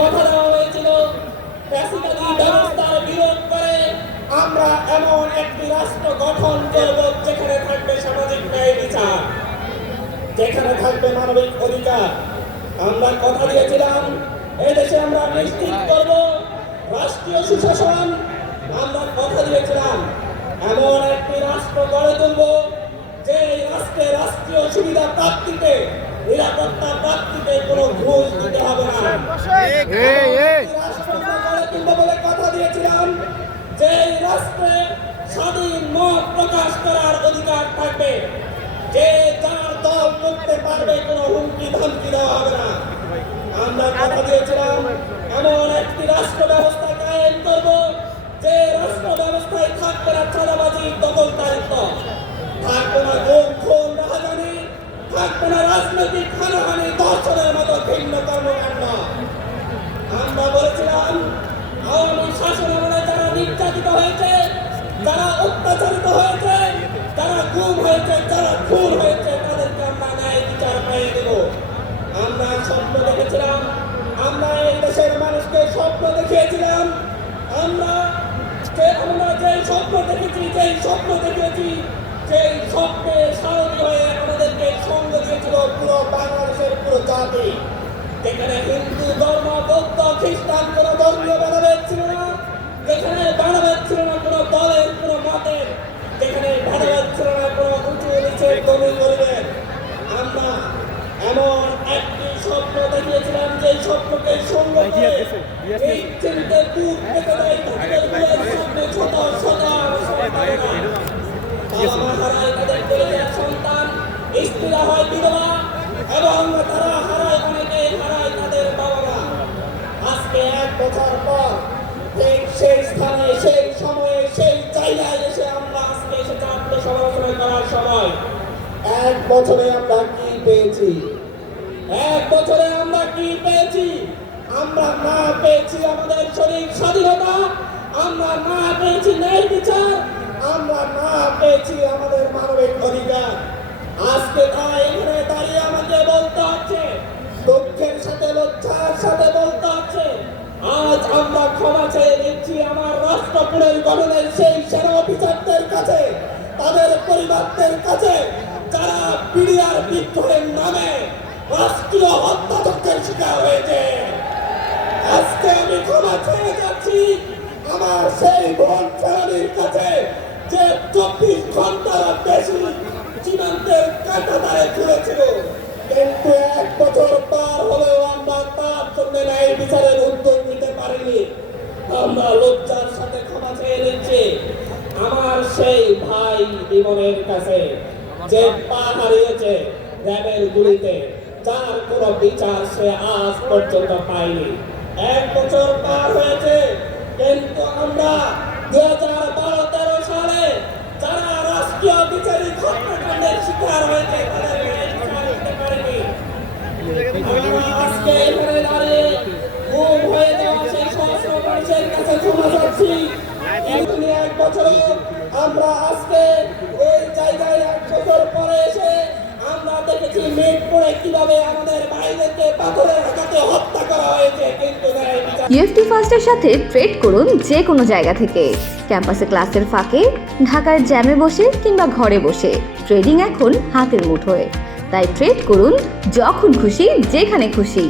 কথা দেওয়া হয়েছিল ফ্যাসিবাদী ব্যবস্থার বিরোধ করে আমরা এমন একটি রাষ্ট্র গঠন করব যেখানে থাকবে সামাজিক ন্যায় বিচার, যেখানে থাকবে মানবিক অধিকার। আমরা কথা দিয়েছিলাম এদেশে আমরা নিশ্চিত করব রাষ্ট্রীয় সুশাসন। আমরা কথা দিয়েছিলাম এমন একটি রাষ্ট্র গড়ে তুলব যে রাষ্ট্রে রাষ্ট্রীয় সুবিধা প্রাপ্তিতে, নিরাপত্তা প্রাপ্তিতে কোনো ঘুষ দিতে হবে না। রাষ্ট্র গড়ে তুলব বলে কথা দিয়েছিলাম যে রাষ্ট্রে স্বাধীন মত প্রকাশ করার অধিকার থাকবে, যে যার দল করতে পারবে, কোনো হুমকি ধমকি দেওয়া হবে না। আমরা কথা দিয়েছিলাম এমন একটি রাষ্ট্র ব্যবস্থা কায়েম করব যে রাষ্ট্র ব্যবস্থায় থাকবে না চাঁদাবাজি, দখলদারিত্ব, থাকবে না গুম খুন রাহাজানি, থাকবে না রাজনৈতিক হানাহানি, ধর্ষণের মতো ভিন্ন কর্মকাণ্ড। আমরা বলেছিলাম আওয়ামী শাসন আমলে যারা নির্যাতিত হয়েছে, যারা অত্যাচারিত হয়েছে, যারা গুম হয়েছে, যারা খুন হয়েছে, তাদেরকে আমরা ন্যায় বিচার পাইয়ে দেব। আমরা স্বপ্ন দেখেছিলাম, আমরা এই দেশের মানুষকে স্বপ্ন দেখিয়েছিলাম, আমরা যে স্বপ্ন দেখেছি, যেই স্বপ্ন দেখেছি, সেই স্বপ্নে সারথি হয়ে আমাদেরকে সঙ্গ দিয়েছিল পুরো বাংলাদেশের পুরো জাতি। যেখানে হিন্দু ধর্ম, বৌদ্ধ, খ্রিস্টান কোনো ধর্মীয় ভেদাভেদ ছিল না, যেখানে ভেদাভেদ ছিল না কোনো দলের, কোনো মতের, যেখানে ভেদাভেদ ছিল না কোনো উঁচু নিচে ধনী গরিবের। আমরা এমন একটি স্বপ্ন দেখিয়েছিলাম যে স্বপ্নকে সঙ্গ করে এই চিন্তে বুক পেতে দেয় তাদের বুয়ের সামনে ছোট ছোট হারায় তাদের পরিবার সন্তান, স্ত্রীরা হয় বিধবা, এবং তারা হারায় অনেকে হারায় তাদের বাবারা। আজকে 1 বছর পর ঠিক সেই স্থানে, সেই সময়ে, সেই জায়গায় এসে আমরা আজকে এসেছে আত্মসমালোচনা করার সময়। 1 বছরে আমরা কি পেয়েছি? 1 বছরে আমরা কি পেয়েছি? আমরা না পেয়েছি আমাদের শরীর স্বাধীনতা, আমরা না পেয়েছি ন্যায় বিচার, আমরা না পেয়েছি আমাদের মানবিক অধিকার। আজকে তাই এখানে দাঁড়িয়ে আমাকে বলতে হচ্ছে, দুঃখের সাথে লজ্জার সাথে বলতে হচ্ছে, আজ আমরা ক্ষমা চেয়ে নিচ্ছি আমার রাষ্ট্র পুনর্গঠনের সেই সেনা অফিসারদের কাছে, তাদের পরিবারদের কাছে, যারা পিডিআর বিদ্রোহের নামে রাষ্ট্রীয় হত্যাযজ্ঞের শিকার হয়েছে। আজকে আমি ক্ষমা চেয়ে যাচ্ছি আমার সেই বোন ফেরানির কাছে, যে 24 ঘন্টার বেশি সীমান্তের কাঁটাতারে ঘুরেছিল, কিন্তু 1 বছর পার হলেও আমরা তার জন্য ন্যায় বিচারের উদ্যোগ নিতে পারিনি। আমরা লজ্জার সাথে ক্ষমা চেয়ে নিচ্ছি আমার সেই ভাই ইমনের কাছে, যে পা হারিয়েছে র্যাবের গুলিতে, যার কোনো বিচার সে আজ পর্যন্ত পায়নি। 1 বছর পার হয়েছে, কিন্তু আমরা 2012-13 সালে যারা রাষ্ট্রীয় বিচারিক হত্যাকাণ্ডের শিকার হয়েছে তাদের বিচার দিতে পারিনি। আজকে এখানে দাঁড়িয়ে গুম হয়ে যাওয়া সেই সহস্র মানুষের কাছে ক্ষমা চাচ্ছি। 1 বছরে আমরা আজকে এই জায়গায় 1 বছর পরে এসে আমরা দেখেছি মিরপুরে কিভাবে আমাদের ভাইদেরকে পাথরের আঘাতে হত্যা করা হয়েছে, কিন্তু ইউএফটি ফার্স্টের সাথে ট্রেড করুন যে কোনো জায়গা থেকে। ক্যাম্পাসে ক্লাসের ফাঁকে, ঢাকার জ্যামে বসে কিংবা ঘরে বসে, ট্রেডিং এখন হাতের মুঠোয়। তাই ট্রেড করুন যখন খুশি, যেখানে খুশি।